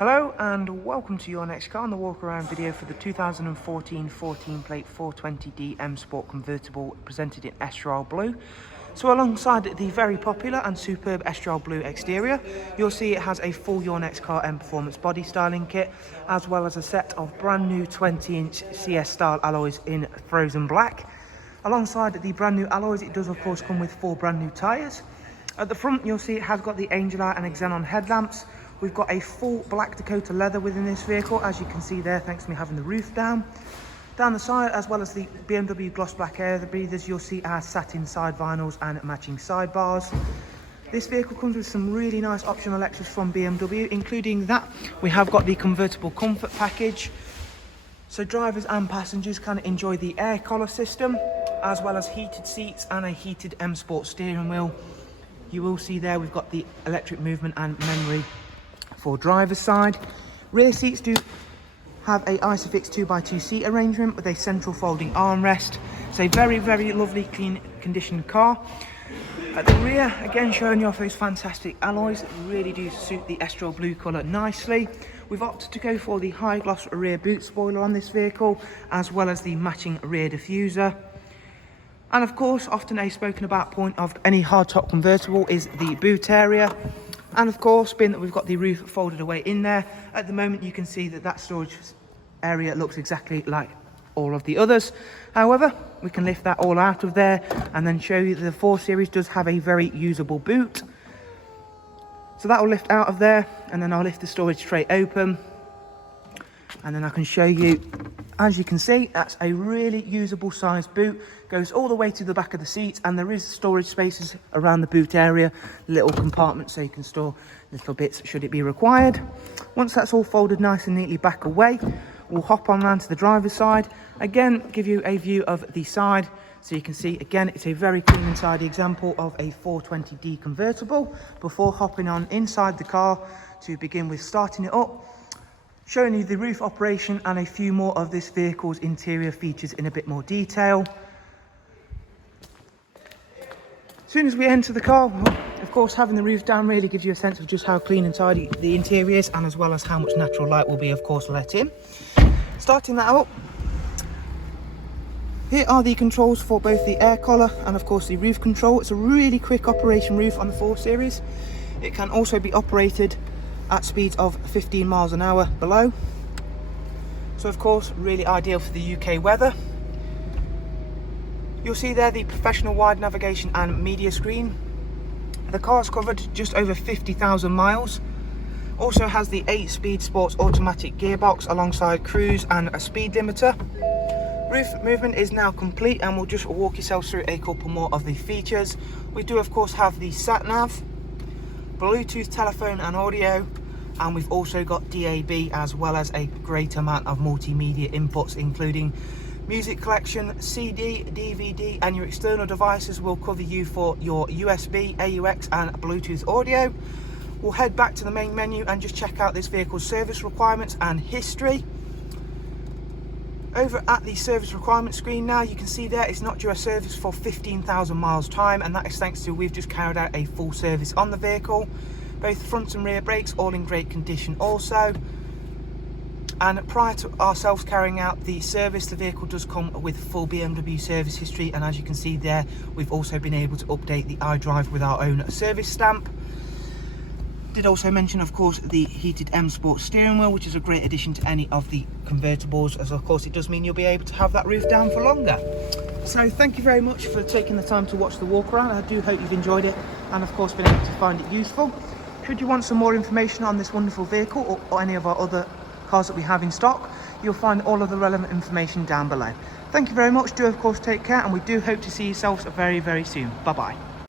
Hello and welcome to your next car on the walk around video for the 2014 14 plate 420D M Sport Convertible presented in Estrel Blue. So alongside the very popular and superb Estrel Blue exterior, you'll see it has a full Your Next Car M Performance body styling kit, as well as a set of brand new 20-inch CS style alloys in frozen black. Alongside the brand new alloys, it does of course come with 4 brand new tyres. At the front, you'll see it has got the Angel Eye and xenon headlamps. We've got a full black Dakota leather within this vehicle, as you can see there, thanks to me having the roof down. Down the side, as well as the BMW gloss black air breathers, you'll see it has satin side vinyls and matching sidebars. This vehicle comes with some really nice optional extras from BMW, including that we have got the convertible comfort package. So drivers and passengers can enjoy the air collar system, as well as heated seats and a heated M Sport steering wheel. You will see there we've got the electric movement and memory for driver's side. Rear seats do have a Isofix 2x2 seat arrangement with a central folding armrest. It's a very lovely clean conditioned car. At the rear, again showing you off those fantastic alloys that really do suit the Estrel Blue colour nicely. We've opted to go for the high gloss rear boot spoiler on this vehicle, as well as the matching rear diffuser. And of course, often a spoken about point of any hardtop convertible is the boot area. And of course, being that we've got the roof folded away in there, at the moment you can see that that storage area looks exactly like all of the others. However, we can lift that all out of there and then show you that the 4 Series does have a very usable boot. So that will lift out of there, and then I'll lift the storage tray open. And then I can show you, as you can see, that's a really usable size boot. Goes all the way to the back of the seat, and there is storage spaces around the boot area, little compartments so you can store little bits should it be required. Once that's all folded nice and neatly back away, we'll hop on around to the driver's side. Again, give you a view of the side so you can see, again, it's a very clean and tidy example of a 420D convertible. Before hopping on inside the car to begin with starting it up, showing you the roof operation and a few more of this vehicle's interior features in a bit more detail. As soon as we enter the car, of course, having the roof down really gives you a sense of just how clean and tidy the interior is, and as well as how much natural light will be, of course, let in. Starting that up, here are the controls for both the air collar and, of course, the roof control. It's a really quick operation roof on the 4 Series. It can also be operated at speeds of 15 miles an hour below. So, of course, really ideal for the UK weather. You'll see there the professional wide navigation and media screen. The car's covered just over 50,000 miles. Also has the 8-speed sports automatic gearbox alongside cruise and a speed limiter. Roof movement is now complete, and we'll just walk yourselves through a couple more of the features. We do of course have the sat nav, Bluetooth telephone and audio, and we've also got DAB, as well as a great amount of multimedia inputs, including music collection, CD, DVD, and your external devices will cover you for your USB, AUX and Bluetooth audio. We'll head back to the main menu and just check out this vehicle's service requirements and history. Over at the service requirement screen now, you can see there it's not due a service for 15,000 miles time, and that is thanks to we've just carried out a full service on the vehicle. Both front and rear brakes all in great condition also. And prior to ourselves carrying out the service, the vehicle does come with full BMW service history, and as you can see there, we've also been able to update the iDrive with our own service stamp. Did also mention, of course, the heated M Sport steering wheel, which is a great addition to any of the convertibles, as of course it does mean you'll be able to have that roof down for longer. So thank you very much for taking the time to watch the walk around. I do hope you've enjoyed it and of course been able to find it useful. Should you want some more information on this wonderful vehicle or any of our other cars that we have in stock, you'll find all of the relevant information down below. Thank you very much. Do of course take care, and we do hope to see yourselves very soon. Bye bye.